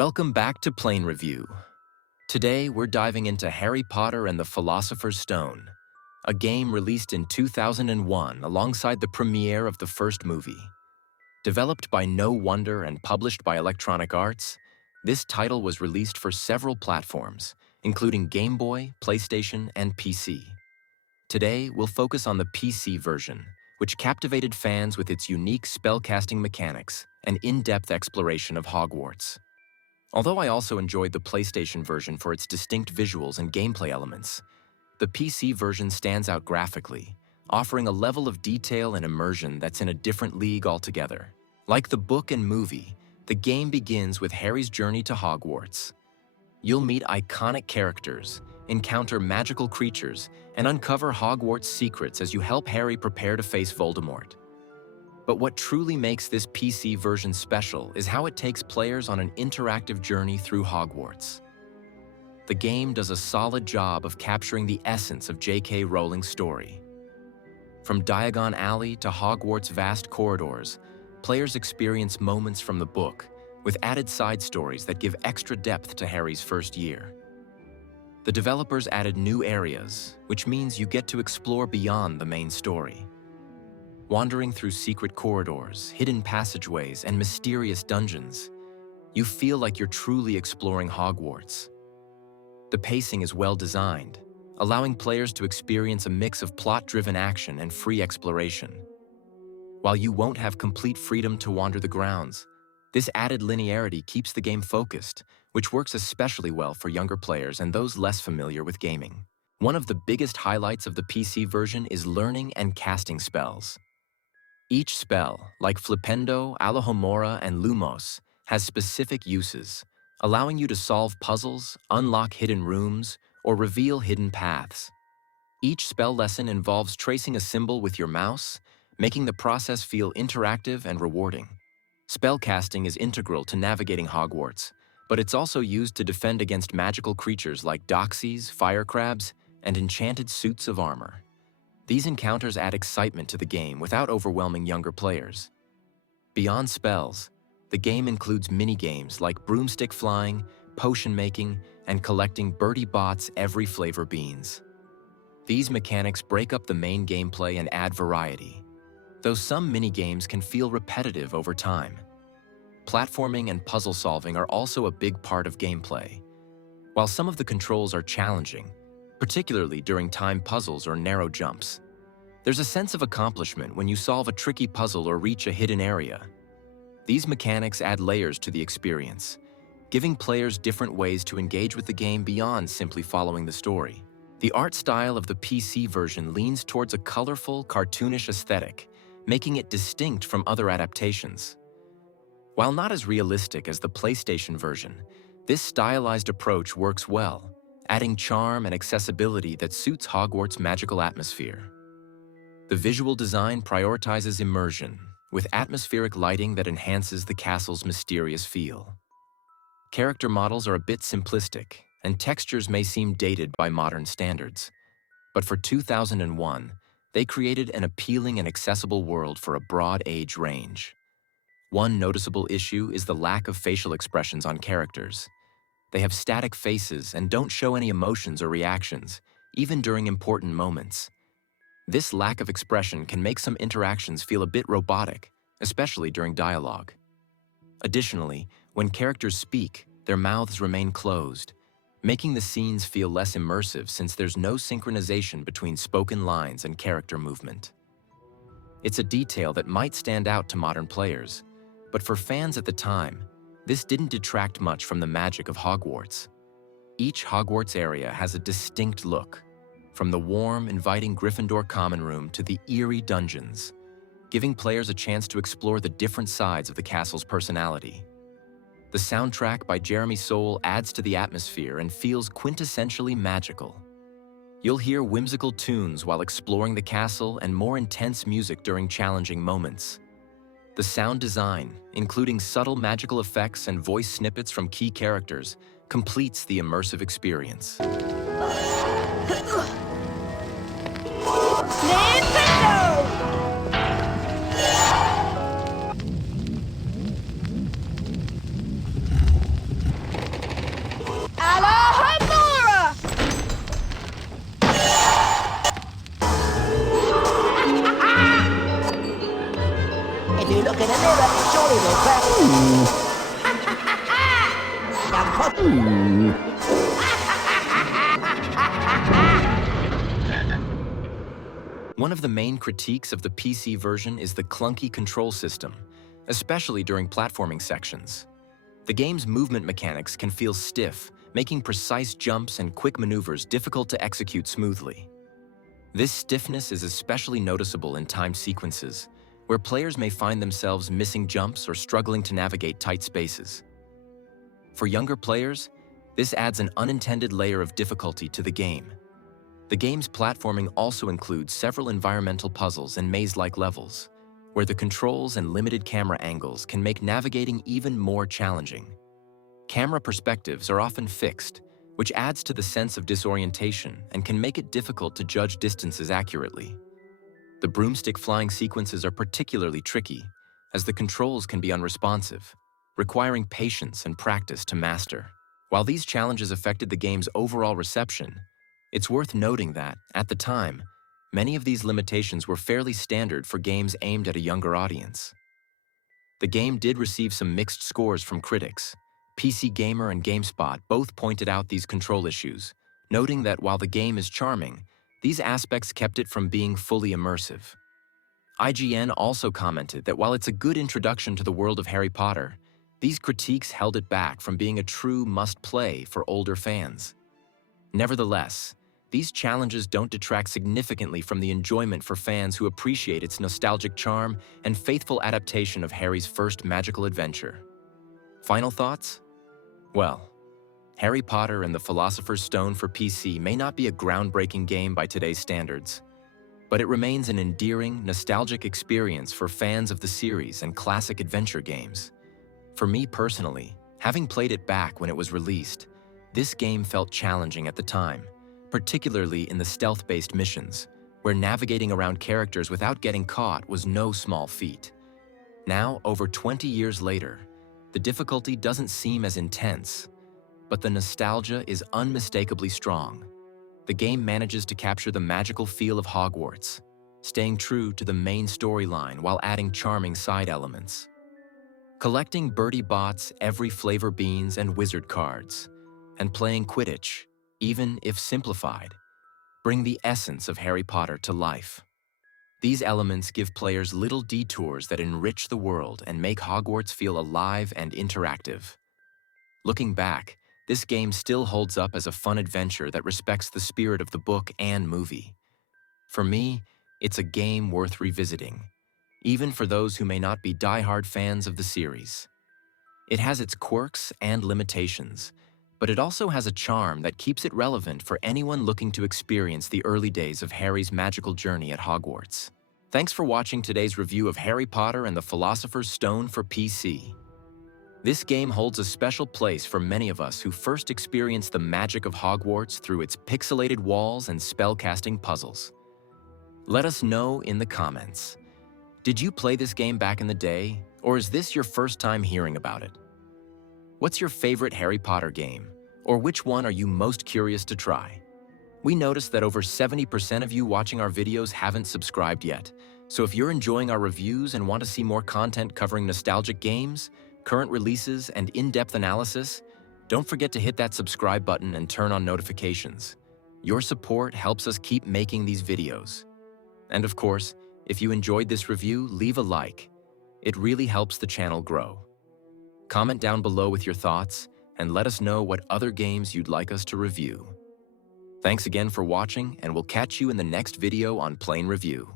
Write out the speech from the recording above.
Welcome back to PlayN'Review. Today, we're diving into Harry Potter and the Philosopher's Stone, a game released in 2001 alongside the premiere of the first movie. Developed by No Wonder and published by Electronic Arts, this title was released for several platforms, including Game Boy, PlayStation, and PC. Today, we'll focus on the PC version, which captivated fans with its unique spellcasting mechanics and in-depth exploration of Hogwarts. Although I also enjoyed the PlayStation version for its distinct visuals and gameplay elements, the PC version stands out graphically, offering a level of detail and immersion that's in a different league altogether. Like the book and movie, the game begins with Harry's journey to Hogwarts. You'll meet iconic characters, encounter magical creatures, and uncover Hogwarts secrets as you help Harry prepare to face Voldemort. But what truly makes this PC version special is how it takes players on an interactive journey through Hogwarts. The game does a solid job of capturing the essence of J.K. Rowling's story. From Diagon Alley to Hogwarts' vast corridors, players experience moments from the book, with added side stories that give extra depth to Harry's first year. The developers added new areas, which means you get to explore beyond the main story. Wandering through secret corridors, hidden passageways, and mysterious dungeons, you feel like you're truly exploring Hogwarts. The pacing is well designed, allowing players to experience a mix of plot-driven action and free exploration. While you won't have complete freedom to wander the grounds, this added linearity keeps the game focused, which works especially well for younger players and those less familiar with gaming. One of the biggest highlights of the PC version is learning and casting spells. Each spell, like Flipendo, Alohomora, and Lumos, has specific uses, allowing you to solve puzzles, unlock hidden rooms, or reveal hidden paths. Each spell lesson involves tracing a symbol with your mouse, making the process feel interactive and rewarding. Spellcasting is integral to navigating Hogwarts, but it's also used to defend against magical creatures like doxies, fire crabs, and enchanted suits of armor. These encounters add excitement to the game without overwhelming younger players. Beyond spells, the game includes mini-games like broomstick flying, potion making, and collecting birdie bots every flavor beans. These mechanics break up the main gameplay and add variety, though some mini-games can feel repetitive over time. Platforming and puzzle solving are also a big part of gameplay. While some of the controls are challenging, particularly during timed puzzles or narrow jumps, there's a sense of accomplishment when you solve a tricky puzzle or reach a hidden area. These mechanics add layers to the experience, giving players different ways to engage with the game beyond simply following the story. The art style of the PC version leans towards a colorful, cartoonish aesthetic, making it distinct from other adaptations. While not as realistic as the PlayStation version, this stylized approach works well, adding charm and accessibility that suits Hogwarts' magical atmosphere. The visual design prioritizes immersion, with atmospheric lighting that enhances the castle's mysterious feel. Character models are a bit simplistic, and textures may seem dated by modern standards. But for 2001, they created an appealing and accessible world for a broad age range. One noticeable issue is the lack of facial expressions on characters. They have static faces and don't show any emotions or reactions, even during important moments. This lack of expression can make some interactions feel a bit robotic, especially during dialogue. Additionally, when characters speak, their mouths remain closed, making the scenes feel less immersive since there's no synchronization between spoken lines and character movement. It's a detail that might stand out to modern players, but for fans at the time, this didn't detract much from the magic of Hogwarts. Each Hogwarts area has a distinct look, from the warm, inviting Gryffindor common room to the eerie dungeons, giving players a chance to explore the different sides of the castle's personality. The soundtrack by Jeremy Soule adds to the atmosphere and feels quintessentially magical. You'll hear whimsical tunes while exploring the castle and more intense music during challenging moments. The sound design, including subtle magical effects and voice snippets from key characters, completes the immersive experience. One of the main critiques of the PC version is the clunky control system, especially during platforming sections. The game's movement mechanics can feel stiff, making precise jumps and quick maneuvers difficult to execute smoothly. This stiffness is especially noticeable in timed sequences, where players may find themselves missing jumps or struggling to navigate tight spaces. For younger players, this adds an unintended layer of difficulty to the game. The game's platforming also includes several environmental puzzles and maze-like levels, where the controls and limited camera angles can make navigating even more challenging. Camera perspectives are often fixed, which adds to the sense of disorientation and can make it difficult to judge distances accurately. The broomstick flying sequences are particularly tricky, as the controls can be unresponsive, requiring patience and practice to master. While these challenges affected the game's overall reception, it's worth noting that, at the time, many of these limitations were fairly standard for games aimed at a younger audience. The game did receive some mixed scores from critics. PC Gamer and GameSpot both pointed out these control issues, noting that while the game is charming, these aspects kept it from being fully immersive. IGN also commented that while it's a good introduction to the world of Harry Potter, these critiques held it back from being a true must-play for older fans. Nevertheless, these challenges don't detract significantly from the enjoyment for fans who appreciate its nostalgic charm and faithful adaptation of Harry's first magical adventure. Final thoughts? Well, Harry Potter and the Philosopher's Stone for PC may not be a groundbreaking game by today's standards, but it remains an endearing, nostalgic experience for fans of the series and classic adventure games. For me personally, having played it back when it was released, this game felt challenging at the time, particularly in the stealth-based missions, where navigating around characters without getting caught was no small feat. Now, over 20 years later, the difficulty doesn't seem as intense, but the nostalgia is unmistakably strong. The game manages to capture the magical feel of Hogwarts, staying true to the main storyline while adding charming side elements. Collecting Birdie Bot's every flavor beans and wizard cards, and playing Quidditch, even if simplified, bring the essence of Harry Potter to life. These elements give players little detours that enrich the world and make Hogwarts feel alive and interactive. Looking back, this game still holds up as a fun adventure that respects the spirit of the book and movie. For me, it's a game worth revisiting, even for those who may not be die-hard fans of the series. It has its quirks and limitations, but it also has a charm that keeps it relevant for anyone looking to experience the early days of Harry's magical journey at Hogwarts. Thanks for watching today's review of Harry Potter and the Philosopher's Stone for PC. This game holds a special place for many of us who first experienced the magic of Hogwarts through its pixelated walls and spellcasting puzzles. Let us know in the comments. Did you play this game back in the day, or is this your first time hearing about it? What's your favorite Harry Potter game, or which one are you most curious to try? We noticed that over 70% of you watching our videos haven't subscribed yet, so if you're enjoying our reviews and want to see more content covering nostalgic games, current releases, and in-depth analysis, don't forget to hit that subscribe button and turn on notifications. Your support helps us keep making these videos. And of course, if you enjoyed this review, leave a like. It really helps the channel grow. Comment down below with your thoughts and let us know what other games you'd like us to review. Thanks again for watching, and we'll catch you in the next video on PlayN'Review.